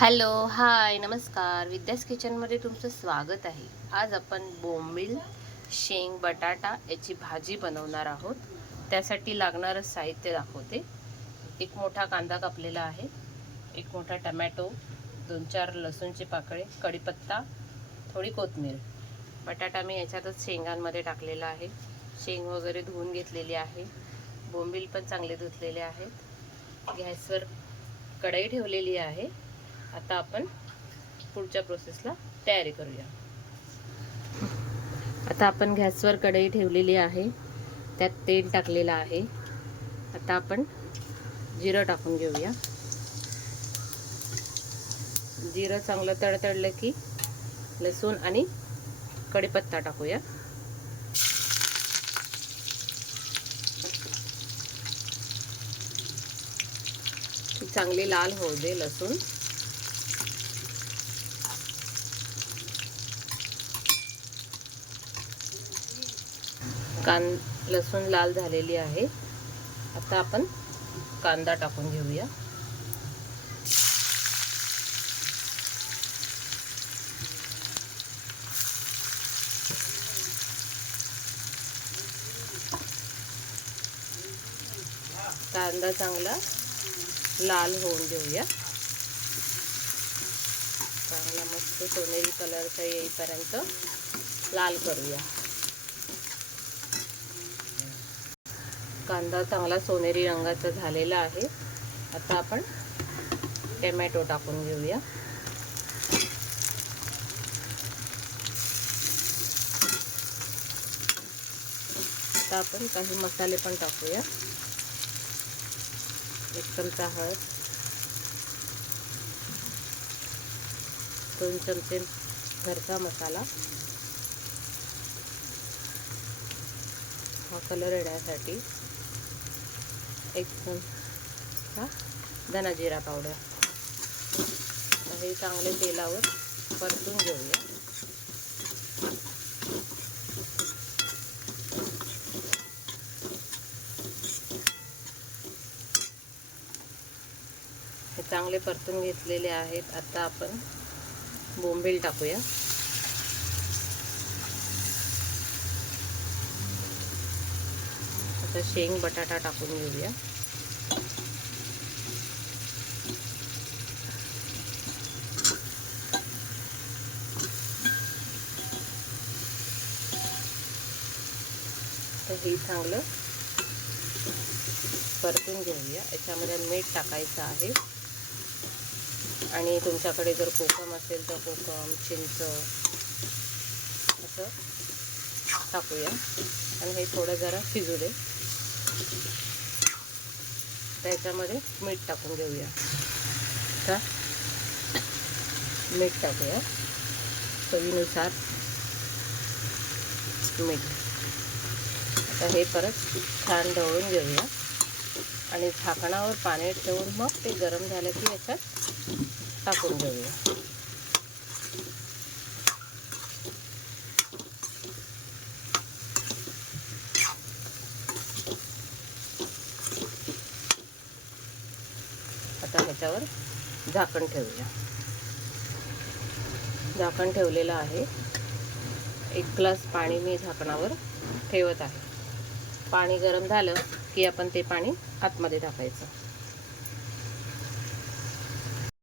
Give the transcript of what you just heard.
Hello, हाय, नमस्कार. विद्यास किचनमध्ये तुमचं स्वागत आहे. आज आपण बोंबील, शेंग, बटाटा याची भाजी बनवणार आहोत. त्यासाठी लागणारं साहित्य दाखवते. एक मोठा कांदा कापलेला आहे, एक मोठा टमॅटो, 2-4 लसूणचे पाकळे, कढीपत्ता, थोडी कोथिंबीर. बटाटा मी याच्यातच शेंगांमध्ये टाकलेला आहे. शेंग वगैरे धुवून घेतलेली आहे. बोंबील पण चांगले धुतलेले आहेत. गॅसवर कढई ठेवलेली आहे. आता आपण पुढच्या प्रोसेसला तयारी करूया. आता आपण गॅसवर कढई ठेवलेली आहे, त्यात तेल टाकलेलं आहे. आता आपण जिरं टाकून घेऊया. जिरं चांगलं तडतडलं की लसूण आणि कढीपत्ता टाकूया. चांगली लाल होऊ दे लसूण. लसूण लाल झालेली आहे. आता आपण कांदा टाकून घेऊया. कांदा चांगला लाल होऊन देऊया. चांगला मस्त सोनेरी कलरचा येईपर्यंत लाल करूया. कांदा चांगला सोनेरी रंगाचा झालेला आहे. आता आपण टोमॅटो टाकून घेऊया. आता आपण काही मसाले पण टाकूया. 1 चमचा हळद, 2 चमचे घरचा मसाला, हा कलर येण्यासाठी 1 चमचा धना जिरा पावडर. हे चांगले तेलावर परतून घेऊया. हे चांगले परतून घेतलेले आहेत. आता आपण बोंबील टाकूया. आता शेंग बटाटा टाकून घेऊया. तर हे चांगलं परतून घेऊया. याच्यामध्ये मीठ टाकायचं आहे आणि तुमच्याकडे जर कोकम असेल तर कोकम, चिंच असं टाकूया आणि हे थोडं जरा शिजू दे. त्याच्यामध्ये मीठ टाकून घेऊया. आता मीठ टाकूया, चवीनुसार मीठ. आता हे परत छान ढवळून घेऊया आणि झाकणावर पाणी ठेवून मग ते गरम झालं की याच्यात टाकून घेऊया. आता ह्याच्यावर झाकण ठेवूया. झाकण ठेवलेलं आहे. 1 ग्लास पाणी मी झाकणावर ठेवत आहे. पाणी गरम झालं की आपण ते पाणी आतमध्ये टाकायचं.